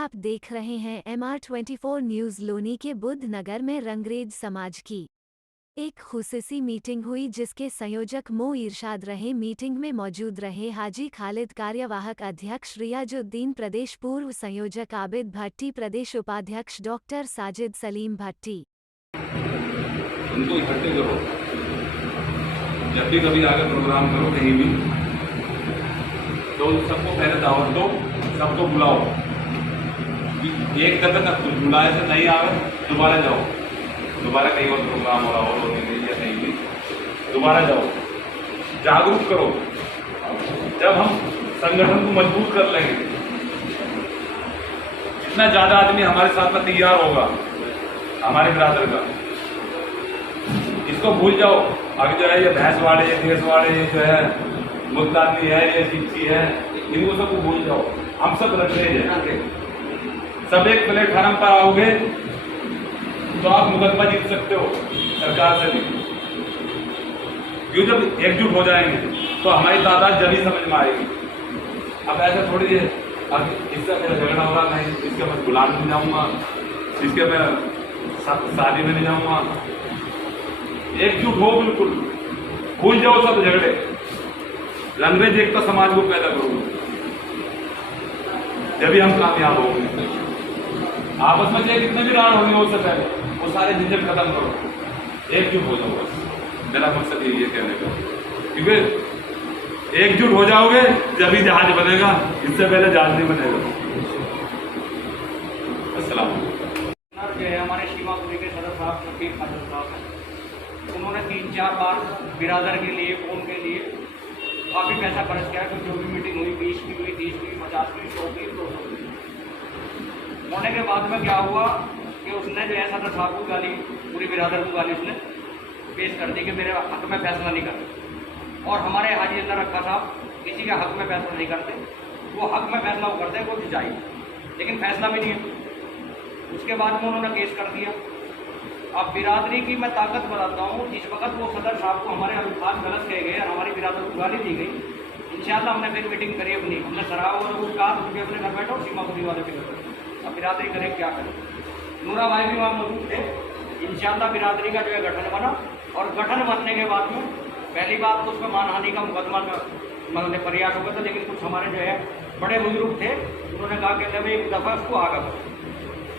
आप देख रहे हैं MR24 न्यूज़। लोनी के बुद्ध नगर में रंगरेज समाज की एक खुसूसी मीटिंग हुई जिसके संयोजक मो इरशाद रहे। मीटिंग में मौजूद रहे हाजी खालिद, कार्यवाहक अध्यक्ष रियाजुद्दीन, प्रदेश पूर्व संयोजक आबिद भट्टी, प्रदेश उपाध्यक्ष डॉक्टर साजिद सलीम भट्टी। उनको इकट्ठे करो, जब भी कभी आगे प्रोग्राम करो कहीं भी, तो सबको पहले दावत दो, सबको बुलाओ। एक दफे तक बुलाए से नहीं आवे, दोबारा जाओ, दोबारा कहीं और प्रोग्राम हो रहा हो या कहीं भी दोबारा जाओ, जागरूक करो। जब हम संगठन को मजबूत कर लेंगे, जितना ज्यादा आदमी हमारे साथ में तैयार होगा हमारे बिरादर का, इसको भूल जाओ। आगे जो है ये भैंस वाले, ये देश वाले, ये जो है मुल्तानी है, ये सिक्की है, इनको सबको भूल जाओ। हम सब रंगरेज हैं, सब एक प्लेटफार्म पर आओगे तो आप मुकदमा जीत सकते हो सरकार से भी। क्यों, जब एकजुट हो जाएंगे तो हमारी तादाद जल्दी समझ में आएगी। अब ऐसा थोड़ी है अब इससे मेरा झगड़ा हो रहा, नहीं इसके मैं गुलाम नहीं जाऊंगा, इसके मैं शादी में नहीं जाऊंगा। एकजुट हो, बिल्कुल भूल जाओ सब झगड़े। रंगरेज एकता समाज को पैदा करो, जब भी हम कामयाब होंगे। आपस में चाहे कितने भी राड़ होंगे उससे पहले वो सारे झंझट खत्म करो, एकजुट हो जाओ। बस मेरा मकसद यही है कहने का, क्योंकि एकजुट हो जाओगे जब ही जहाज बनेगा, इससे पहले जहाज नहीं बनेगा। अस्सलाम। जो है हमारे सीमापुरी के सदर साहब शफीक खालिद साहब हैं, उन्होंने 3-4 बार बिरादर के लिए, फोन के लिए काफ़ी पैसा खर्च किया। कि जो भी मीटिंग हुई 20 की हुई, 30 की, 50 की, 100 की, 200 की होने के बाद में क्या हुआ कि उसने जो है सदर साहब को गाली, पूरी बिरादर को गाली उसने पेश कर दी कि मेरे हक में फैसला नहीं करते। और हमारे हाजी अल्लाह रखा साहब किसी के हक में फैसला नहीं करते, वो हक में फैसला वो करते हैं वो जुजाई, लेकिन फैसला भी नहीं है। उसके बाद में उन्होंने केस कर दिया। अब बिरादरी की मैं ताकत बताता हूँ, जिस वक्त वो सदर साहब को हमारे अल्फाज गलत कहे गए और हमारी बिरादर को गाली दी गई, इंशाल्लाह हमने फिर मीटिंग करी अपनी, हमने सराहा और वो कहा तुझे अपने घर बैठो, सीमापुरी वाले भी घर। अब बिरादरी करें क्या करें, नूरा भाई भी वहाँ मौजूद थे। इंशाल्लाह बिरादरी का जो है गठन बना, और गठन बनने के बाद में पहली बात तो उसमें मानहानि का मुकदमा मतलब प्रयास हो गया था, लेकिन कुछ हमारे जो है बड़े बुजुर्ग थे, उन्होंने कहा कि भाई एक दफ़ा उसको आगा करो,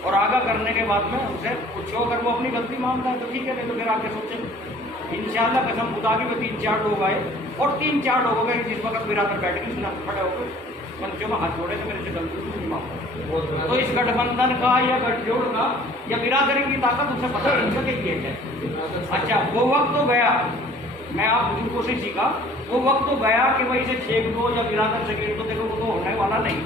और आगा करने के बाद में उसे पूछो, अगर वो अपनी गलती मानता है तो ठीक है, नहीं तो फिर आगे सोचें। इंशाल्लाह कसम खुदा की 3-4 लोग आए, और 3-4 लोगों के जिस वक्त बिरादर बैठ गई खड़े होकर पंचों में हाथ जोड़े थे, मेरे से गलती नहीं मांगा। तो इस गठबंधन का या गठजोड़ का या बिरादरी की ताकत उसे पता नहीं सके ये है। अच्छा, वो वक्त तो गया, मैं आप बुजुर्गों से सीखा, वो वक्त तो गया कि भाई इसे छेक दो या बिरादर से गिर दो, देखो वो तो होने वाला नहीं।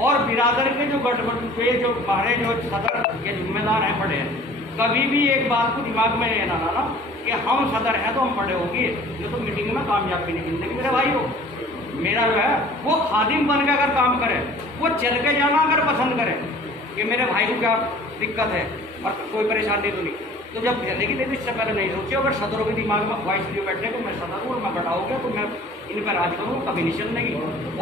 और बिरादर के जो गठबंधन पे जो हमारे जो सदर के जिम्मेदार हैं, बड़े हैं, कभी भी एक बात को दिमाग में लेना ना कि हम सदर हैं तो हम बड़े होंगे, ये तो मीटिंग में कामयाब भी नहीं मिलते। मेरे भाई हो, मेरा जो है वो खादिम बन के अगर काम करे, वो चल के जाना अगर पसंद करे कि मेरे भाई को क्या दिक्कत है और कोई परेशानी तो नहीं, तो जब कहने की तो इससे पहले नहीं सोचे। अगर सदरों के दिमाग में ख्वाहिश लिए बैठे तो मैं सदर हूँ और मैं बड़ा हो गया तो मैं इन पर राज करूँ, कभी नहीं चलने।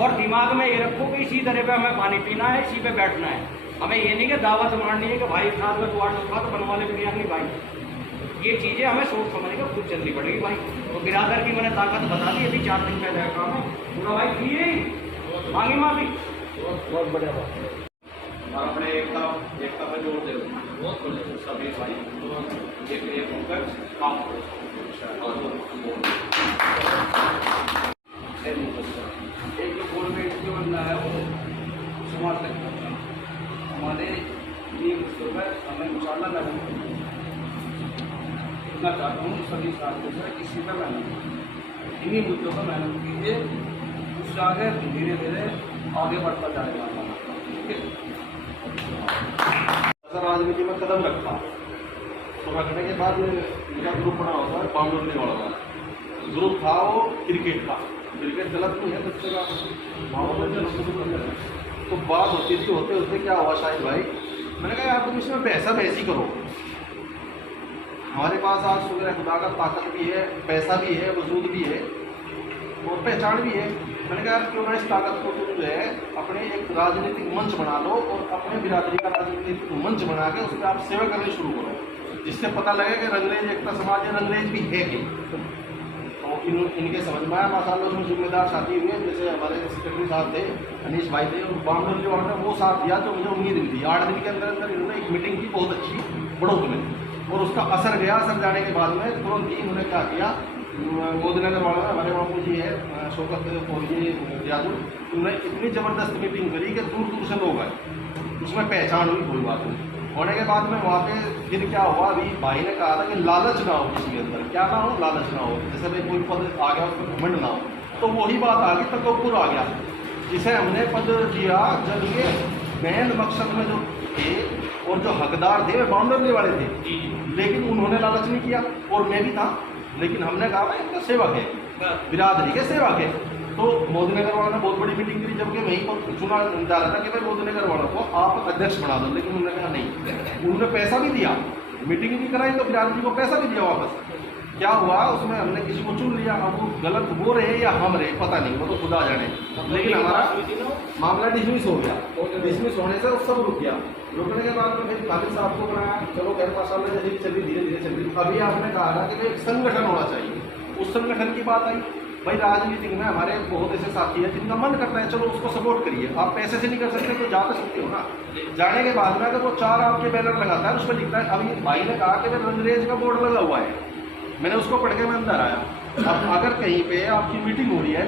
और दिमाग में ये रखो कि इसी तरह पे हमें पानी पीना है, इसी पे बैठना है, हमें ये नहीं कि दावत मारनी है कि भाई साथ में दुआ टोका तो बनवा ले बिरयानी भाई। ये चीज़ें हमें सोच समझ के खुद चलनी पड़ेगी भाई। तो बिरादर की मैंने ताकत बता दी, अभी 4 दिन पहले काम है पूरा भाई किए मांगी माफी, बहुत बढ़िया बात। और अपने एकता पर जोर दे, सभी भाई एक होकर काम करो। एक जो गवर्नमेंट जो बनना है वो समाज तक हमारे ये मुद्दों पर हमें इंशाल्लाह लगेगा। चाहता हूँ सभी साथियों से किसी पर मेहनत, इन्हीं मुद्दों पर मेहनत कीजिए, उससे आगे धीरे धीरे आगे बढ़ता जाएगा। राजनीति में कदम रखा तो रखने के बाद मेरा ग्रुप बना होता है बाउंड्री वाला था, ग्रुप था वो क्रिकेट का। क्रिकेट गलत नहीं है, बच्चे का तो बात होती थी, होते होते क्या हुआ शायद भाई, मैंने कहा यार तुम इसमें पैसा वैसी करो, हमारे पास आज शुक्र है खुदा का ताकत भी है, पैसा भी है, वजूद भी है और पहचान भी है। मैंने कहा यार क्यों ना इस ताकत को तुम जो है अपने एक राजनीतिक मंच बना लो और अपने बिरादरी का राजनीतिक मंच बना के उसमें आप सेवा करनी शुरू करो, जिससे पता लगे कि रंगरेज एकता समाज है, रंगरेज भी है कि। तो इनके समझ में आया माशाल्लाह, उसमें जिम्मेदार साथी हुए, जैसे हमारे सेक्रेटरी साहब थे, अनीश भाई थे, और बामनर जो ने वो साथ दिया, तो मुझे उम्मीद भी थी। 8 दिन के अंदर अंदर इन्होंने एक मीटिंग की बहुत अच्छी बढ़ोतरी में, और उसका असर गया। असर जाने के बाद में तुरंत ही इन्होंने क्या किया, मोदीनगर वाला हमारे बापू जी है शौकत फौजी यादव, उन्होंने इतनी ज़बरदस्त मीटिंग करी कि दूर दूर से लोग आए, उसमें पहचान हुई, कोई बात नहीं। होने के बाद में वहाँ पे फिर क्या हुआ, अभी भाई ने कहा था कि लालच ना हो किसी के अंदर, क्या ना हो, लालच ना हो, जैसे भाई कोई पद आ गया उसमें घमंड ना हो, तो वही बात आ गई, तकब्बुर आ गया, जिसे हमने पद दिया जब ये मेन मकसद में जो थे और जो हकदार थे वे बाउंड्री वाले थे, लेकिन उन्होंने लालच नहीं किया, और मैं भी था, लेकिन हमने कहा भाई इनका सेवक है, बिरादरी के सेवक है। तो मोदीनगर वालों ने बहुत बड़ी मीटिंग करी, जबकि वहीं पर चुना जा रहा था कि भाई मोदीनगर वालों को आप अध्यक्ष बना दो, लेकिन उन्होंने कहा नहीं। उन्होंने पैसा भी दिया, मीटिंग भी कराई, तो बिरादरी को पैसा भी दिया वापस। क्या हुआ उसमें, हमने किसी को चुन लिया, अब वो गलत वो रहे या हम रहे पता नहीं, वो तो खुदा जाने, लेकिन हमारा मामला डिसमिस हो गया। डिसमिस होने से सब रुक गया। रुकने के बाद में फिर खालिद साहब को बनाया, चलो खैर माशाल्लाह जैसे चल रही, धीरे धीरे चल रही। अभी आपने कहा ना कि एक संगठन होना चाहिए, उस संगठन की बात आई। भाई राजनीति में हमारे बहुत ऐसे साथी हैं जिनका मन करता है, चलो उसको सपोर्ट करिए। आप पैसे से नहीं कर सकते तो जा तो सकते हो ना। जाने के बाद में अगर वो 4 आपके बैनर लगाता है, उस पर लिखता है, अभी भाई ने कहा कि रंगरेज का बोर्ड लगा हुआ है, मैंने उसको पढ़ के मैं अंदर आया। अब अगर कहीं पे आपकी मीटिंग हो रही है,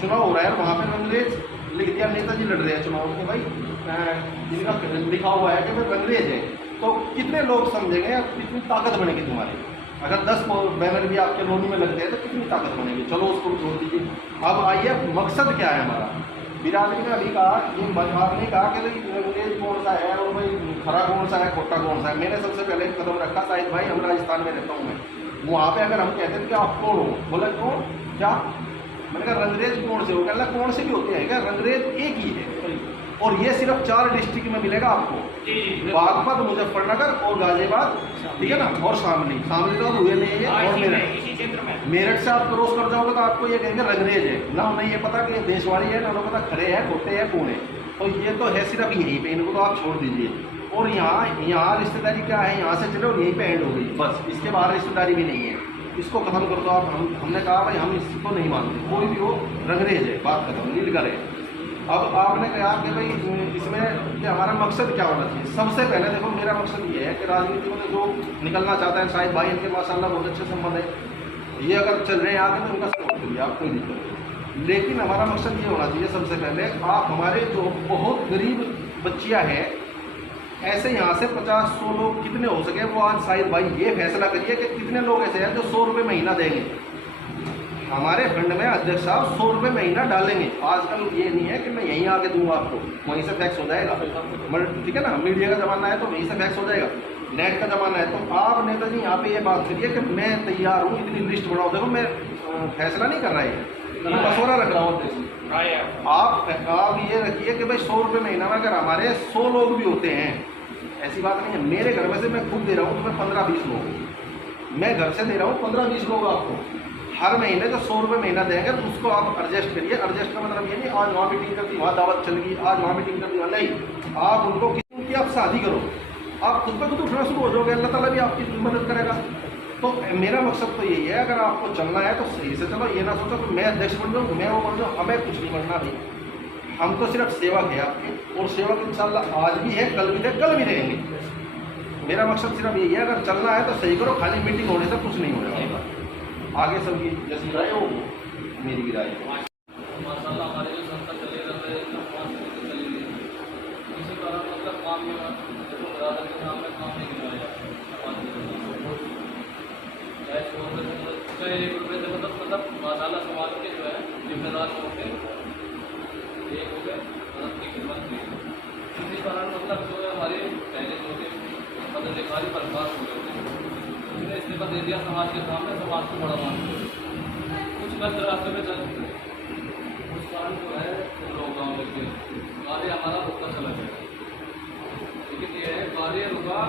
चुनाव हो रहा है, और वहाँ पे रंगरेज लिख दिया, नेताजी लड़ रहे हैं चुनाव के, भाई जिनका लिखा हुआ है कि भाई रंगरेज है, तो कितने लोग समझेंगे, कितनी ताकत बनेगी तुम्हारी। अगर 10 बैनर भी आपके लोनी में लगते हैं तो कितनी ताकत बनेगी। चलो उसको छोड़ दीजिए। अब आइए मकसद क्या है हमारा। बिरादरी ने अभी कहा, ये आपने कहा कि भाई रंगरेज कौन सा है और भाई खरा कौन सा है, खोटा कौन सा है। मैंने सबसे पहले एक कदम रखा, शायद भाई हम राजस्थान में रहता हूँ मैं, वहाँ पे अगर हम कहते हैं कि आप कौन हो, बोला कौन क्या, मैंने कहा रंगरेज कौन से हो, कहना कौन से भी होते हैं क्या, रंगरेज एक ही है, और ये सिर्फ 4 डिस्ट्रिक्ट में मिलेगा आपको, बागपत, मुजफ्फरनगर और गाजियाबाद, ठीक है ना, और शामली तो अब हुए नहीं है, और मेरठ से आप क्रॉस कर जाओगे तो आपको ये कहेंगे रंगरेज है ना, उन्हें ये पता कि देशवाड़ी है ना, उन्हें पता खड़े हैं, खोटे हैं, कौन है। तो ये तो है सिर्फ यहीं पे, इनको तो आप छोड़ दीजिए। और यहाँ रिश्तेदारी क्या है, यहाँ से चले और यहीं पे एंड हो गई, बस इसके बाहर रिश्तेदारी भी नहीं है, इसको खत्म कर दो आप। हमने कहा भाई हम इसको नहीं मानते, कोई भी हो रंगरेज है, बात खत्म, नील करे। अब आपने कहा कि भाई इसमें कि हमारा मकसद क्या होना चाहिए। सबसे पहले देखो मेरा मकसद ये है कि राजनीति में जो निकलना चाहता है, शायद भाई इनके माशाल्लाह बहुत अच्छे संबंध है, ये अगर चल रहे हैं आगे तो उनका सपोर्ट करिए, आप कोई दिक्कत नहीं। लेकिन हमारा मकसद ये होना चाहिए सबसे पहले, आप हमारे जो बहुत गरीब बच्चियाँ हैं, ऐसे यहाँ से 50-100 लोग कितने हो सके, वो आज शायद भाई ये फैसला करिए कि कितने लोग ऐसे हैं जो 100 रुपये महीना देंगे हमारे फंड में। अध्यक्ष साहब 100 रुपये महीना डालेंगे। आजकल ये नहीं है कि मैं यहीं आके दूंगा आपको, वहीं से टैक्स हो जाएगा, ठीक है ना, मीडिया का ज़माना है तो वहीं से टैक्स हो जाएगा, नेट का ज़माना है। तो आप नेताजी यहाँ पे ये बात करिए कि मैं तैयार हूँ, इतनी लिस्ट बनाओ। देखो मैं फैसला नहीं कर रहा है, मैं मशवरा रख रहा हूँ। आप ये रखिए कि भाई 100 रुपये महीना में अगर हमारे 100 लोग भी होते हैं, ऐसी बात नहीं है, मेरे घर में से मैं खुद दे रहा हूँ, तो मैं 15-20 लोग, मैं घर से दे रहा हूँ 15-20 लोग आपको हर महीने जो 100 रुपये महीना देंगे, तो उसको आप एडजस्ट करिए। एडजस्ट का मतलब ये नहीं आज वहाँ मीटिंग कर दी, वहाँ दावत चल गई, आज वहाँ मीटिंग कर दी, वहाँ नहीं। आप उनको किसी की आप शादी करो, आप खुद पर खुद उठना शुरू हो जाओगे, अल्लाह ताला भी आपकी मदद करेगा। तो मेरा मकसद तो यही है, अगर आपको चलना है तो सही से चलो, ये ना सोचो कि मैं अध्यक्ष बन जाऊँ, मैं वो बन जाऊँ, हमें कुछ नहीं बनना भाई। हम तो सिर्फ सेवक है आपके, और सेवक इंशाल्लाह आज भी है, कल भी थे, कल भी रहेंगे। मेरा मकसद सिर्फ यही है, अगर चलना है तो सही करो, खाली मीटिंग होने से कुछ नहीं होगा। आगे सबकी जैसी राय हो मेरी भी राय है। माशाल्लाह हमारे जो संस्था चले रहे हैं, इसी कारण मतलब काम में बरादर के नाम में काम नहीं करवाया चाहे 1 रुपये से मतलब माशाल्लाह समाज के जो है जिम्मेदार लोग थे, एक हो गए मदद की खिदमत की। इसी कारण मतलब जो है हमारे पहले जो थे पदाधिकारी बर्खास्त हो गए थे, उसने इस्तीफा दे दिया समाज के सामने, समाज को बड़ा मान कुछ गलत रास्ते में चल चुके। उस कारण जो है लोग गाँव लेके कार्य हमारा रुकता चला गया। लेकिन ये है कार्य रुका,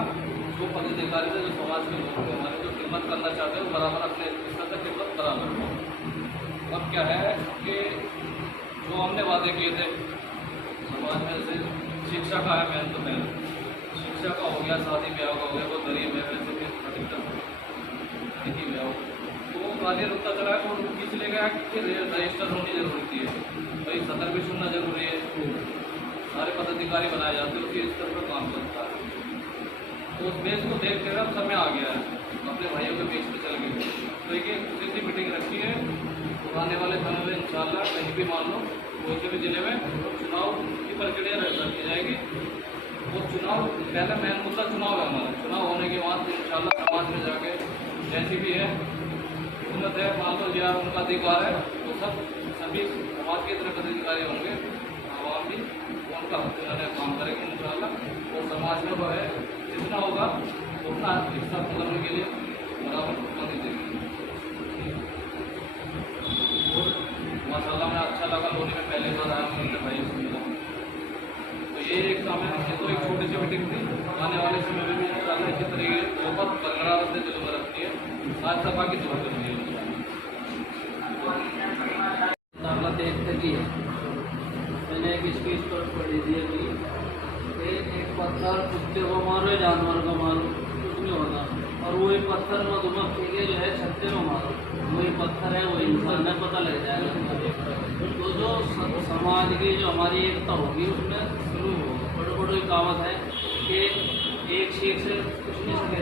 जो पदाधिकारी थे, जो समाज के लोग थे हमारे, जो खिदमत करना चाहते हैं वो बराबर अपने स्तर तक खिदमत बराबर। अब क्या है कि जो हमने वादे किए थे समाज में से शिक्षा का है मेन, तो मेन शिक्षा का हो गया, शादी ब्याह का हो गया, वो गरीब है वैसे भी अधिकतर नहीं ब्याह हो, तो वो कार्य रुकता चला है। और खींच ले गया कि रजिस्टर होनी जरूरी थी, भाई सदर भी सुनना जरूरी है, सारे पदाधिकारी बनाए जाते हैं, उसके स्तर पर काम करता है। तो उस बेस को देखते हुए अब समय आ गया है, अपने भाइयों के बीच में चल गए, तो एक ऐसी मीटिंग रखी है, आने वाले समय में इंशाल्लाह कहीं भी मान लो कोई से भी जिले में चुनाव की प्रक्रिया रखी जाएगी। वो चुनाव पहले मेन मुद्दा चुनाव है हमारा, चुनाव होने के बाद इंशाल्लाह समाज में जाके जैसी भी है हुकूमत है, मान लो या उनका अधिकार है, तो सभी समाज के तरफ अधिकारी होंगे, आवाम भी उनका काम करेंगे इंशाल्लाह। और समाज में वो है जितना होगा उतना हिस्सा करने के लिए बराबर मदद देंगे। माशाल्लाह में अच्छा लगा, लोनी में पहले बार आया हूँ भाई सुनता। तो ये एक काम है, ये तो एक छोटी सी मीटिंग थी, आने वाले समय में भी इंशाल्लाह इसी तरीके बहुत बरकरार से दिल में रखती है, आज सभा की दुआ करनी है। देखते कि मैंने एक स्पीच पर पढ़ी थी अभी, एक पत्थर कुत्ते को मारो, जानवर को मारो, कुछ नहीं होता, और वही पत्थर मधुमक्खी के जो है छत्ते को मारो, वही पत्थर है, वही इंसान है, पता लग जाएगा। तो जो समाज की जो हमारी एकता होगी उसमें शुरू होगा। बड़े बड़े कहावत है कि एक सीख से कुछ नहीं सके,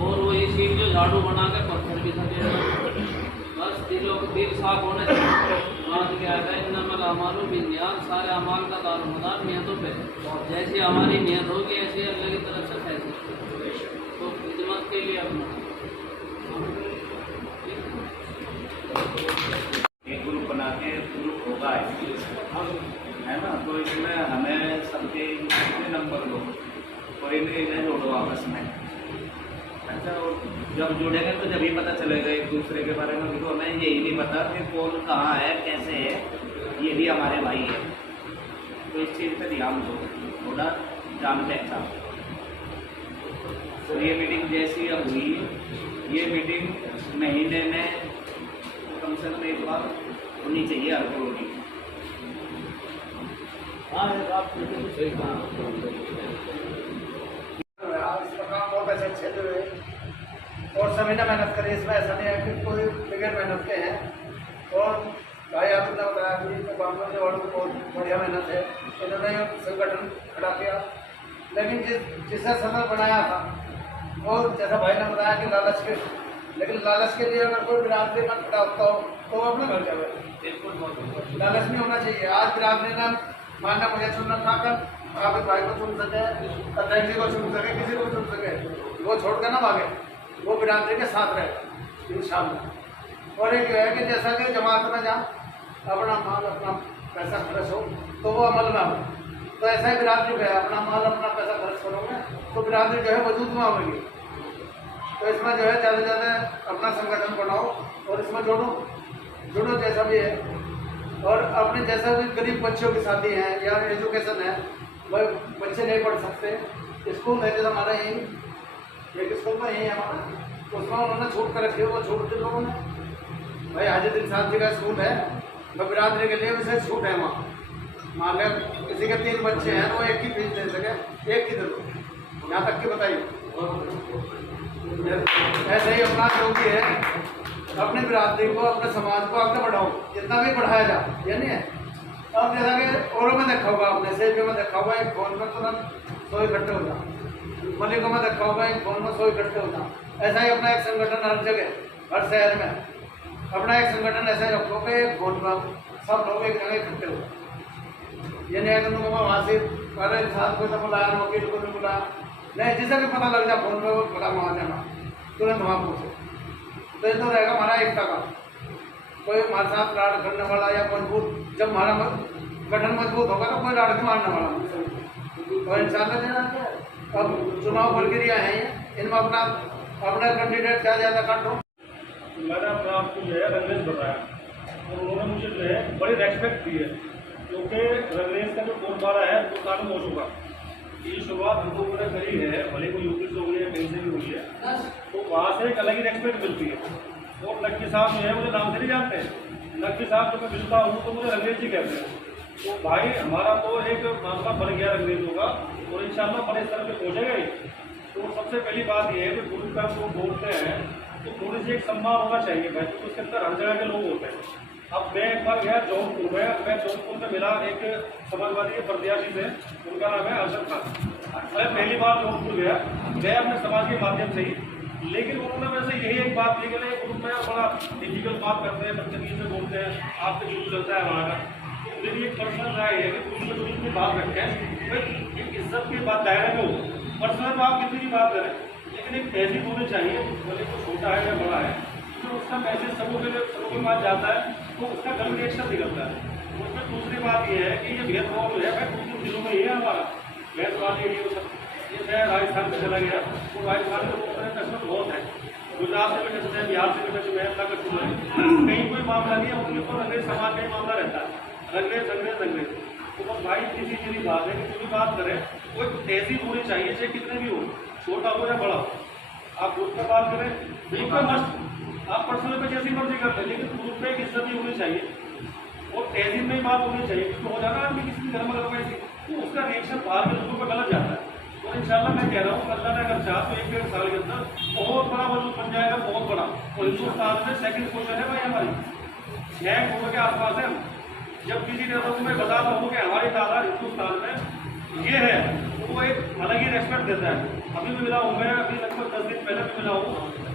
और वही सीख जो झाड़ू बना के पत्थर भी सके। बस दिल साफ होना चाहिए। बात क्या है, इन्नमल अमालु बिन्नियात, सारे अमाल का दारोमदार नियतों पे, जैसी हमारी नियत होगी ऐसी अल्लाह की तरफ से फैसला। तो खिदमत के लिए अपना एक ग्रुप बना के ग्रुप होगा है ना, तो इसमें हमें सबके कितने नंबर लो और इन्हें जोड़ो आपस में। अच्छा, और जब जुड़ेंगे तो जब ही पता चलेगा एक दूसरे के बारे में, तो हमें यही नहीं पता कि कौन कहाँ है, कैसे है, ये भी हमारे भाई है। तो इस चीज़ पर ध्यान दो, थोड़ा जान पहचान। तो ये मीटिंग जैसी अब हुई, ये मीटिंग महीने में कम से कम एक बार होनी चाहिए हर कोई की। बहुत अच्छे हुए और सभी ने मेहनत करी, इसमें ऐसा नहीं है कि कोई बगैर मेहनत के हैं। और भाई आपने बताया कि बांग्ला के वालों को बहुत बढ़िया मेहनत है, इन्होंने संगठन खड़ा किया, लेकिन जिसे सदर बनाया था और जैसा भाई ने बताया कि लालच के, लेकिन लालच के लिए अगर कोई बिरादरी में खड़ा होता हो तो वो अपने घर जाए, लालच नहीं होना चाहिए। आज बिरादरी ने मानना मुझे चुनना खाकर आपके भाई को चुन सके, अध्यक्ष जी को चुन सके, किसी को चुन सके, वो छोड़ कर ना भागे, वो बिरादरी के साथ रहेगा इंशाअल्लाह। और एक है कि जैसा कि जमात में जहाँ अपना माल अपना पैसा खर्च हो तो वो अमल में हो, तो ऐसा ही बिरादरी में है, अपना माल अपना पैसा खर्च करोगे तो बिरादरी जो है वजूद में आएगी। तो इसमें जो है ज़्यादा से ज़्यादा अपना संगठन बनाओ और इसमें जुड़ो जैसा भी है। और अपने जैसा भी गरीब बच्चों की शादी है या एजुकेशन है, वह बच्चे नहीं पढ़ सकते, स्कूल है जैसे हमारा यहीं एक स्कूल में यही है हमारा, तो उसमें उन्होंने छूट कर रखी है, वो छूट दी लोगों ने। भाई हाजीदिन साहब जी का स्कूल है, तो बिरादरी के लिए उसे छूट है वहाँ। मान लिया किसी के 3 बच्चे हैं तो एक ही फीस दे सके, एक ही दे दो, यहाँ तक की बताइए। ऐसे ही अपना जो भी है अपनी बिरादरी को, अपने समाज को आगे बढ़ाओ, जितना भी बढ़ाया जाए, ये नहीं है। अब जैसा कि औरों में देखा होगा, आपने सेब में देखा होगा एक फोन में तुरंत 100 इकट्ठे होता, मलिकों में देखा होगा एक फोन में 100 इकट्ठे होता। ऐसा ही अपना एक संगठन हर जगह, हर शहर में अपना एक संगठन ऐसा ही रखो कि एक फोन में सब लोग एक जगह इकट्ठे हो। ये नहीं है कि उनको वहाँ से अरे साथ को तो बुलाया, वकील को नहीं बुलाया, नहीं, जिसे भी पता लग जाए फोन में वो पता वहाँ जाना, तुरंत वहाँ पहुँचे। तो ये तो रहेगा हमारा एकता का। कोई हमारे साथ लाड़ करने वाला या मजबूत, जब हमारा गठन मजबूत होगा तो कोई लाड़ के मारने वाला तो इंशाल्लाह देना। अब चुनाव प्रक्रिया है, इनमें अपना कैंडिडेट क्या ज़्यादा काटो। मैंने अपने आप को जो है रंगरेज बताया और उन्होंने मुझे जो है बड़ी रेस्पेक्ट दी है, क्योंकि रंगरेज का जो बोलबाला है वो कानून हो चुका। ये शुरुआत हम लोगों ने करी है, भले को यूपी से हुई है, कहीं से भी हुई है, तो वहाँ से एक अलग ही रेस्पेक्ट मिलती है। और लक्की साहब जो है मुझे नाम से नहीं जानते, नकवी साहब जब मैं मिलता हूँ तो मुझे रंगरेज जी कहते हैं। तो भाई हमारा तो एक मामला बन गया रंगरेजों का, और इंशाल्लाह बड़े स्तर पे पहुँचेगा ही। तो सबसे पहली बात यह है कि गुरु का जो बोलते हैं तो थोड़ी सी एक सम्मान होना चाहिए भाई, क्योंकि उसके अंदर हर जगह के लोग होते हैं। अब मैं एक बार गया जौनपुर में, मैं जौनपुर में मिला एक समाजवादी के प्रत्याशी से, उनका नाम है अरशद खान। मैं पहली बार जौनपुर गया अपने समाज के माध्यम से ही, लेकिन उन्होंने वैसे यही एक बात ली कि ग्रुप में बड़ा डिफिकल्ट बात करते हैं, बदतमीजी से बोलते हैं, आपसे जुलूस चलता है हमारा। तो मेरी एक पर्सनल राय है कि ग्रुप में जो इतनी बात रखें भाई एक इज्जत की बात दायरे में हो। पर्सनल में आप कितनी भी बात करें, लेकिन एक तहजीब होनी चाहिए, भले को छोटा है या बड़ा है, तो उसका मैसेज सबों के पास जाता है तो उसका गलत रिएक्शन निकलता है। उसमें दूसरी बात यह है कि ये भेदभाव जो है भाई कुछ दिनों में ये है हमारा भेदभाव ये सब। ये मैं राजस्थान में चला गया तो राजस्थान में कस्टमर बहुत है, गुजरात से भी टच है, बिहार से भी टच हुए हैं, अपना कस्टमर है, कहीं कोई मामला नहीं है, उनके ऊपर अंग्रेज समाज का ही मामला रहता है, अंग्रेज अंग्रेज अंग्रेज। तो बस भाई किसी की बात है कि जो भी बात करें वो एक तहजीब होनी चाहिए, चाहे कितने भी हो, छोटा हो या बड़ा हो। आप ग्रुप में बात करें बिल्कुल मस्त, आप पर्सनल पे जैसी मर्जी करते हैं, लेकिन ग्रुप में एक इज्जत भी होनी चाहिए और तहजीब में ही बात होनी चाहिए। क्योंकि हो जाना आदमी किसी घर में लगवाई थी तो उसका रिएक्शन बाहर के लोगों पर गलत जाता है। और इंशाल्लाह मैं कह रहा हूँ अल्लाह ने अगर चाह तो 1-1.5 साल के अंदर बहुत बड़ा वजूद बन जाएगा, बहुत बड़ा। और हिंदुस्तान में सेकंड पोजीशन है भाई हमारी, 6 करोड़ के आसपास है। जब किसी नेता को मैं बताता हूँ कि हमारी तादाद हिंदुस्तान में ये है तो वो एक अलग ही रेस्पेक्ट देता है। अभी भी मिला हूँ मैं, अभी लगभग 10 दिन पहले भी मिला हूँ,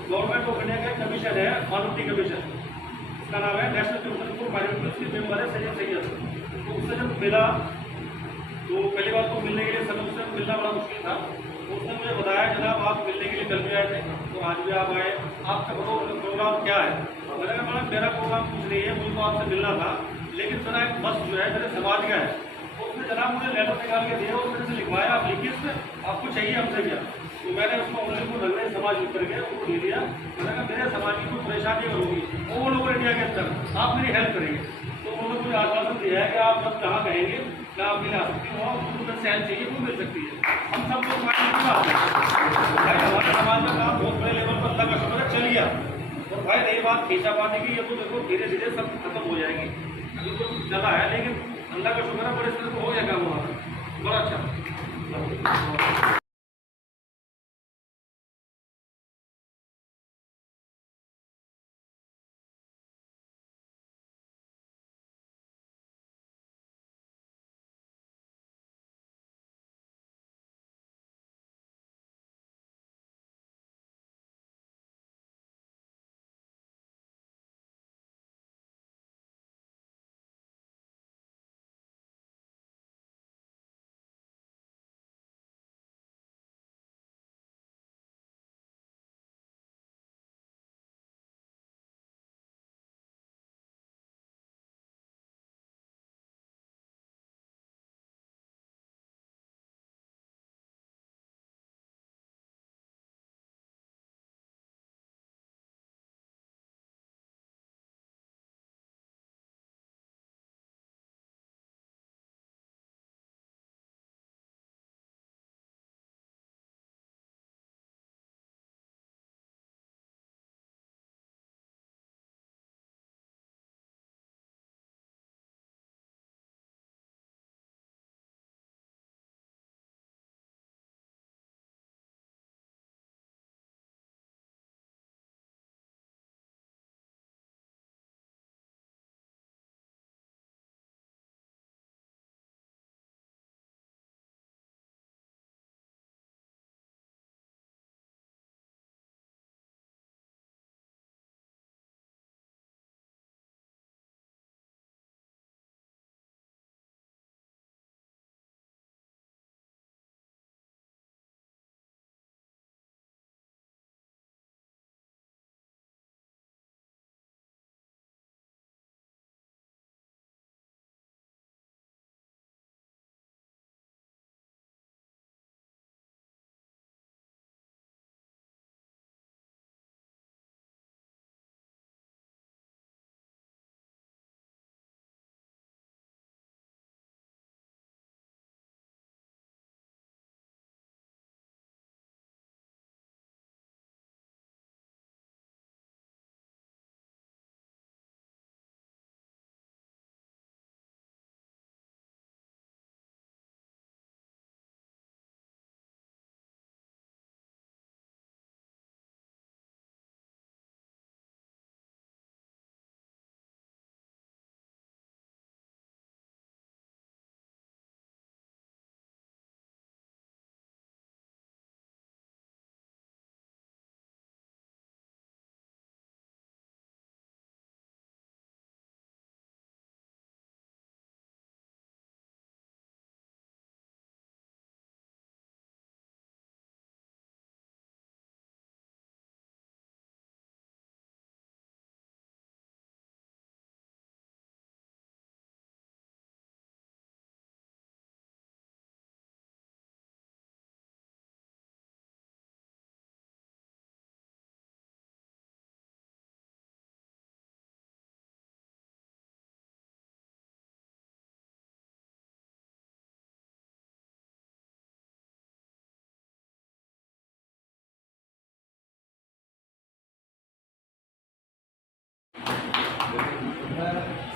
गवर्नमेंट ऑफ इंडिया का कमीशन है, माइनॉरिटी कमीशन, उसका नाम है नेशनल कमीशन फॉर माइनॉरिटी, उसके मेंबर है सैयद। तो उससे जब मिला तो पहली बार तो मिलने के लिए सब उससे मिलना बड़ा मुश्किल था। तो उसने मुझे बताया जनाब आप मिलने के लिए कल भी आए थे तो आज भी आप आए, आपका प्रोग्राम क्या है? मैंने कहा मैडम मेरा प्रोग्राम कुछ नहीं है, मुझे तो आपसे मिलना था, लेकिन मेरा एक मस्त जो है मेरे समाज का है। तो उसने जनाब मुझे लेटर निकाल के दिया और मेरे से लिखवाया आप लिखिए इसमें आपको चाहिए हमसे क्या। तो मैंने उसको उन्हें को रंगने समाज लिख करके उसको दे दिया। मैंने कहा मेरे समाज की कोई परेशानी अगर होगी ऑल ओवर इंडिया के अंदर आप मेरी हेल्प करेंगे। तो उन्होंने मुझे आश्वासन दिया है कि आप सब जहाँ कहेंगे मैं आपके लिए आ सकती हूँ, आपको जो सहल चाहिए वो मिल सकती है। हम सब लोग भाई हमारे समाज का काम बहुत बड़े लेवल पर अल्लाह का शुक्र है चल गया। और भाई रही बात खींचापाती की, ये तो देखो धीरे धीरे सब खत्म हो जाएगी, अभी तो चला है, लेकिन अल्लाह का शुक्र है बड़े स्तर पर हो गया काम हमारा बड़ा अच्छा।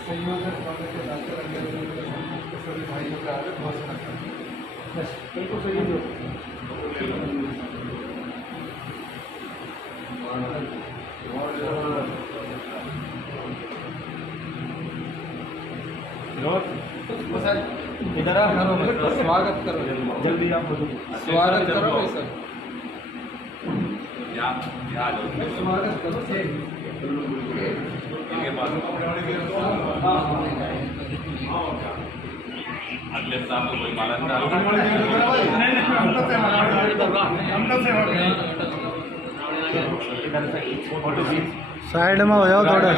संयोजक होने के नाते रंगेज के सभी भाइयों का आगे घोषणा करते हैं। बिल्कुल सही है। इधर स्वागत करो, जल्दी आप स्वागत करो भाई सर, यहाँ आ जाओ। स्वागत करो। इनके पास अगले साल तो कोई माला नहीं साइड में हो जाओ थोड़ा।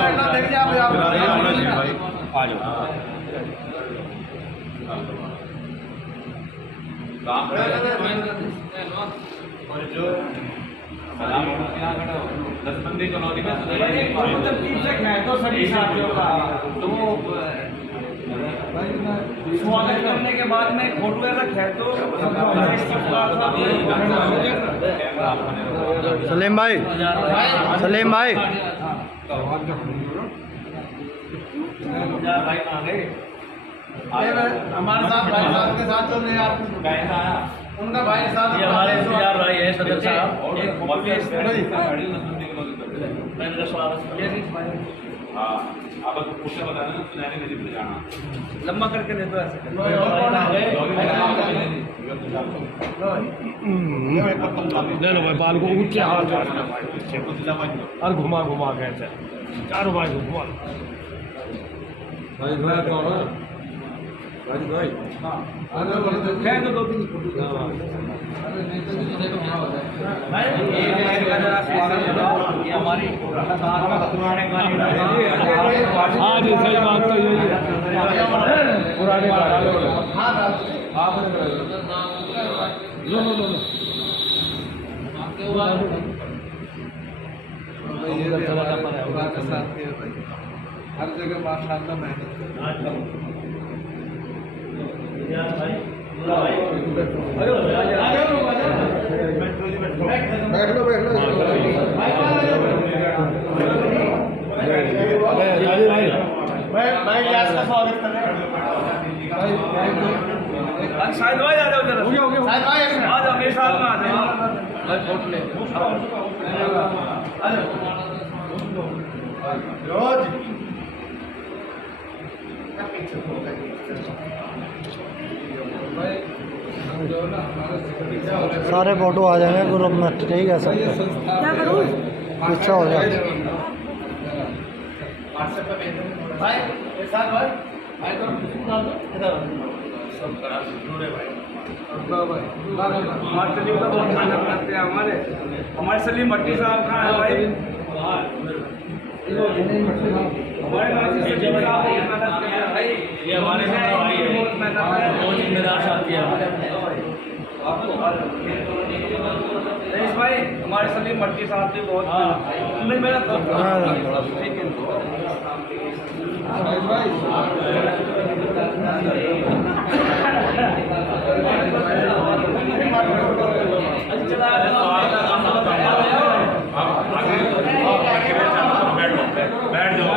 आ जाओ। काम और जो सलाम यहाँ खड़ा हो 10 बंदे कॉलोनी में तो सभी साथियों का तो स्वागत करने के बाद में फोटो ऐसा खींचो। सलीम भाई, सलीम भाई, हमारे साथ भाई साहब के साथ तो नहीं, आप उनका भाई साहब, ये हमारे इंतजार भाई है सदर साहब। हाँ आप पूछे बताना ना, सुनाने में नहीं जाना, लंबा करके दे दो ऐसे। ले लो भाई, बाल को ऊंचे हाथ और घुमा घुमा के ऐसे चारों भाई को घुमा खैर तो 2-3 फोटो भाई ये का जरा स्वागत करो। ये हमारी पुराने गाने हाँ जी, सही बात तो यही है, पुराने हर जगह माशाल्लाह मेहनत बैठ लो भाई गैस का स्वागत कर रहे हैं। शायद भाई आ जाओ जरा, शायद भाई आ जाओ मेरे साथ में आ जाओ भाई, फोटो ले रोज सारे फोटो आ जाएंगे ग्रुप में, ठीक है सर। क्या करूँ पीछे हो जाए भाई, एक साथ भाई भाई तो डाल दो इधर सब करा जोड़े भाई। हमारे सलीम का बहुत मेहनत करते हैं। हमारे सलीम भट्टी साहब कहाँ है भाई? हमारे सलीम साहब बहुत मेहनत करते हैं भाई। ये हमारे भाई है, बहुत मेहनत है, बहुत जिम्मेदार साथी है हमारे। रईस भाई हमारे सलीम भट्टी साहब भी बहुत मेहनत करते बैठ जाओ।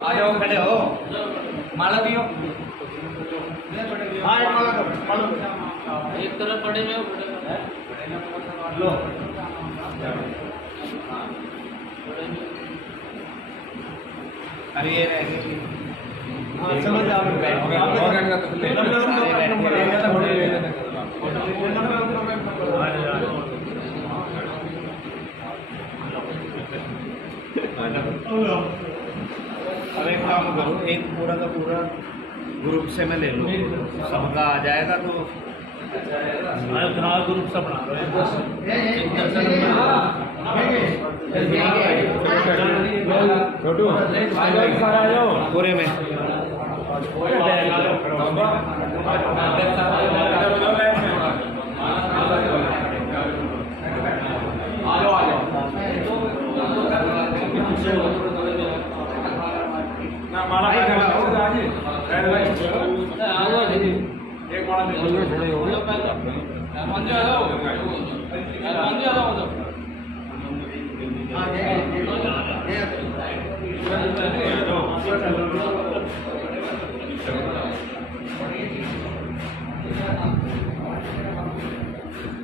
आ जाओ, खड़े हो, माला दियो। हाँ, एक माला करो, माला करो। एक तरफ पड़े में लो, अरे ये रहेंगे समझ आ अब एक काम करो, एक पूरा का पूरा ग्रुप से मैं ले लूँ, सबका आ जाएगा तो ग्रुप सब बना पूरे में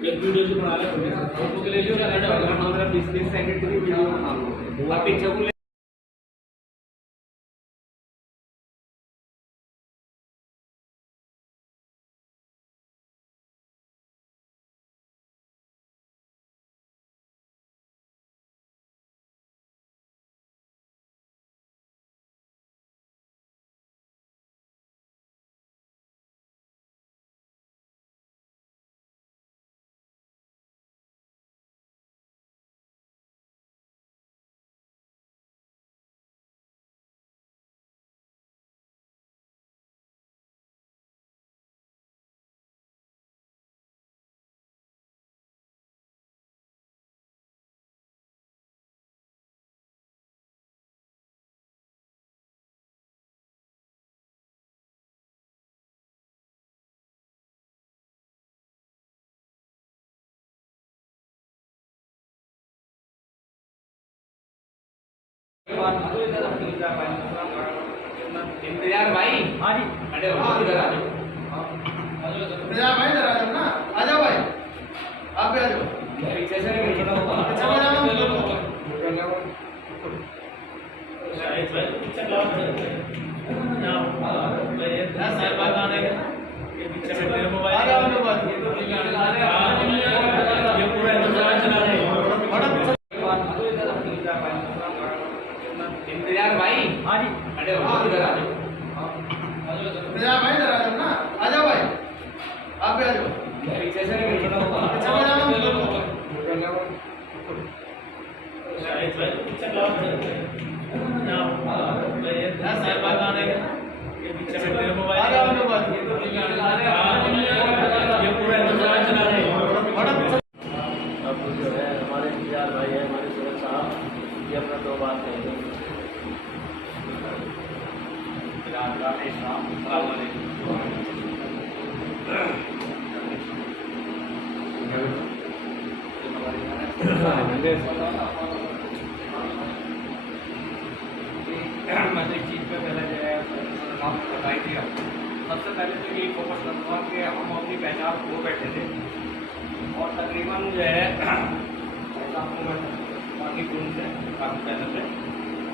एक वीडियो जो बना ले फोटो के लिए जो 20 सेकंड की वीडियो बना लो और पीछे को इंतजार भाई। हाँ जी, खड़े हो इधर आ जाओ। इंतजार भाई, इधर आ जाओ ना, आ जाओ भाई, आप भी आ जाओ। पीछे से इंतजार भाई। हाँ जी, खड़े हो इधर आ जाओ। इंतजार भाई, इधर आ जाओ ना, आ जाओ भाई, आप भी आ जाओ। पीछे से अब जो है हमारे इंतजार भाई है, हमारे सूरज साहब, ये अपना 2 बात कहेंगे। मैंने एक चीज़ पे पहले जो है आपको बताई दिया। सबसे पहले तो ये फोकस करूँगा कि हम अपनी पहचान खो बैठे थे और तकरीबन जो है बाकी गुण से काफ़ी पहले से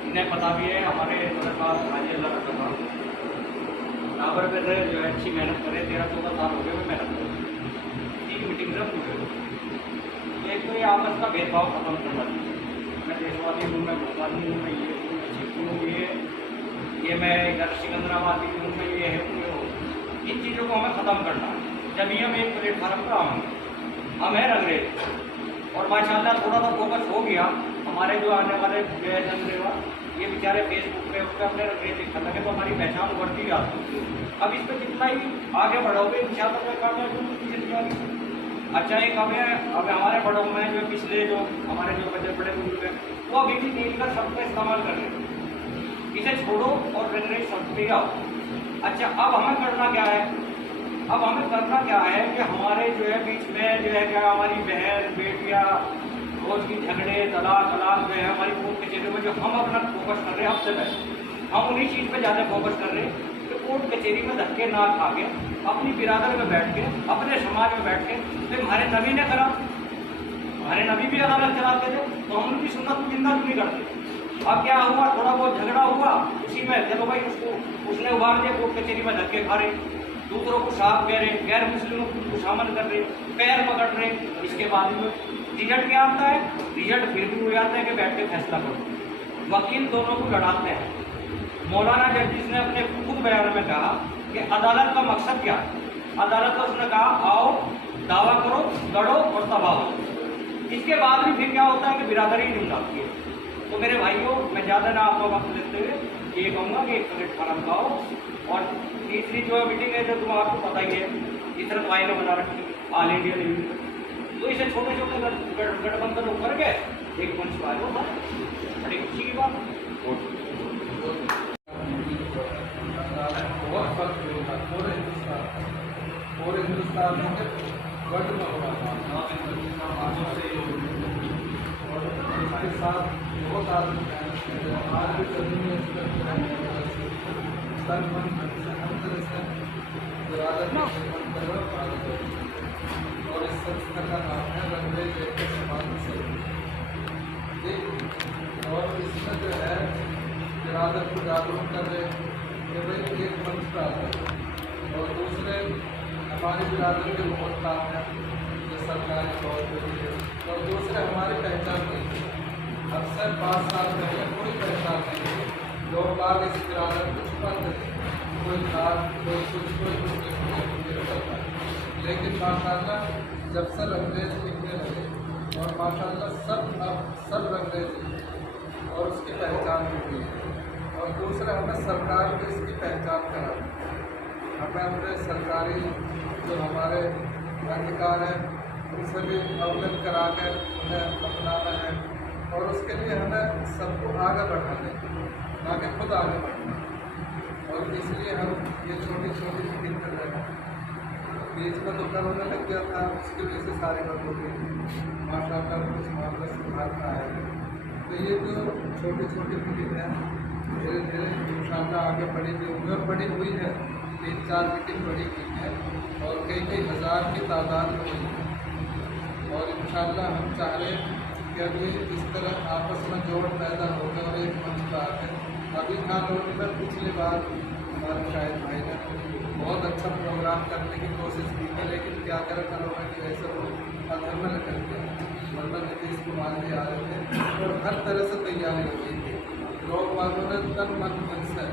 इन्हें पता भी है। हमारे मेरे पास हाजी अल्लाह का तमाम बराबर पे से जो है अच्छी मेहनत करे। 13-14 साल हो गए मैं मेहनत करूँ, 3 मीटिंग से पूछे। एक तो ये आपस का भेदभाव खत्म करना चाहिए। मैं देशवादी हूँ, मैं भोपाली हूँ, मैं ये हूँ, मैं छिपू हूँ, ये मैं इधर सिकंदराबादी हूँ, मैं ये है वो हूँ। इन चीज़ों को हमें ख़त्म करना है। जब ही हम एक प्लेटफार्म पर आएंगे, हम हैं अंग्रेज और माशाल्लाह थोड़ा सा फोकस हो गया। हमारे जो आने वाले जनरेवा ये बेचारे फेसबुक पे उस पर अपने अंग्रेज दिखने लगे तो हमारी पहचान उभरती जाती है। अब इस पर जितना ही आगे बढ़ोगे इंशाल्लाह अच्छा एक अब हमारे बड़ों में जो पिछले जो हमारे जो बड़े बड़े बुजुर्ग हैं वो अभी भी नील का शब्द का इस्तेमाल कर रहे हैं। इसे छोड़ो और अंग्रेज शब्द पे आओ। अच्छा अब हमें करना क्या है? अब हमें करना क्या है कि हमारे जो है बीच में जो है क्या हमारी बहन बेटियाँ रोज की झगड़े तलाक जो है हमारी कोर्ट कचहरी में जो हम अपना फोकस कर रहे हैं अब से पहले हम उन्हीं चीज़ पे ज़्यादा फोकस कर रहे हैं कि कोर्ट कचहरी में धक्के ना खा के अपनी बिरादर में बैठ के अपने समाज में बैठ के तो हमारे नबी ने करा, हमारे नबी भी अदालत चलाते थे तो हम उनकी सुन्नत जिंदा नहीं करते। अब क्या हुआ, थोड़ा बहुत झगड़ा हुआ, उसी में चलो भाई उसने उभार दिया, कोर्ट कचहरी में धक्के खा रहे, दूसरों को साफ कह रहे, गैर मुस्लिमों को शामिल कर रहे, पैर पकड़ रहे। इसके बाद में रिजल्ट क्या आता है, रिजल्ट फिर भी हो जाता है कि बैठ के फैसला करो। वकील दोनों को लड़ाते हैं। मौलाना जस्टिस ने अपने खुद बयान में कहा कि अदालत का मकसद क्या है। अदालत का उसने कहा आओ दावा करो, लड़ो और तबाह हो। इसके बाद भी फिर क्या होता है कि बिरादरी नहीं जाती है। तो मेरे भाइयों, मैं ज़्यादा ना आपको वक्त लेते हुए ये कहूँगा कि 1 प्लेट खाना खाओ। और तीसरी जो मीटिंग है, जो तुम आपको पता ही है, इस तरह तो ने बना रखी ऑल इंडिया लेवल, तो इसे छोटे छोटे गठबंधन को करके एक मंच पर आए होता है। बड़ी खुशी की बात। बहुत फर्क होगा पूरे हिंदुस्तान में गढ़ में होगा और इसके साथ बहुत आदमी आज भी सभी में और इस संस्था का नाम है रंगरेज समाज और इसमें जो है बिरादर को जागरूक कर रहे कि भाई एक मंच पर आता है और दूसरे हमारी बिरादरी के बहुत काम है जो सरकारी तौर पर और दूसरे हमारी पहचान नहीं है। अक्सर 5 साल पहले कोई पहचान नहीं है, लोग बाग इस बिरादर को छुपाते थे, कोई खाद कोई कुछ करता है। लेकिन माशाल्लाह जब से रंगरेज दिखने लगे और माशाल्लाह सब रंगरेज और उसकी पहचान भी हुई है। और दूसरा हमें सरकार को इसकी पहचान करानी, हमें अपने सरकारी जो हमारे अधिकार हैं उनसे भी अवगत करा कर उन्हें अपनाना है और उसके लिए हमें सबको आगे बढ़ाना है, ना कि खुद आगे बढ़ना। और इसलिए हम ये छोटी छोटी मीटिंग कर रहे हैं। बीच में तो कोरोना लग गया था, उसकी वजह से सारी बात हो गई, माशाल्लाह कुछ मामला सुधारता है। तो ये जो छोटी छोटी मीटिंग है धीरे धीरे इंशाल्लाह आगे बढ़ी हुई होगी और बढ़ी हुई है। 3-4 मीटिंग बढ़ी हुई है और कई हज़ार की तादाद में हुई है। और इंशाल्लाह हम चाह रहे हैं कि अभी इस तरह आपस में जोड़ पैदा हो गए और एक मंच पर आ गए। अभी खान रोड पर पिछली बार हमारे शायद भाई ने बहुत अच्छा प्रोग्राम करने की कोशिश की थी, लेकिन क्या करें कोरोना की वजह से वो अधर्मल कर दिया, वरना नीतीश कुमार जी आ रहे थे और हर तरह से तैयारी हो गई थी। लोग वालों ने तन मन धन से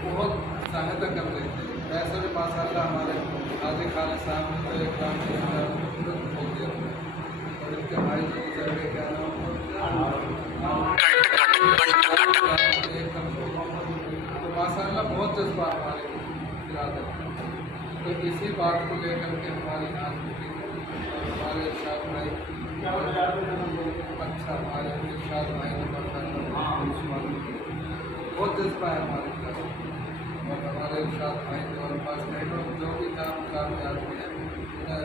बहुत सहायता कर रहे थे। ऐसे भी माशाल्लाह हमारे हाजी खान साहब ने तो एक काम तुरंत हो गया और इनके भाई जो गुजर क्या नाम एकदम तो माशाल्लाह बहुत जज्बा हमारे बिरादर। तो इसी बात को लेकर के हमारी आज मीटिंग और हमारे इरशाद भाई अच्छा हमारे इरशाद भाई ने बहुत जज्बा है हमारे बिरादर और हमारे इरशाद भाई जो पास जो भी काम कामयाब हैं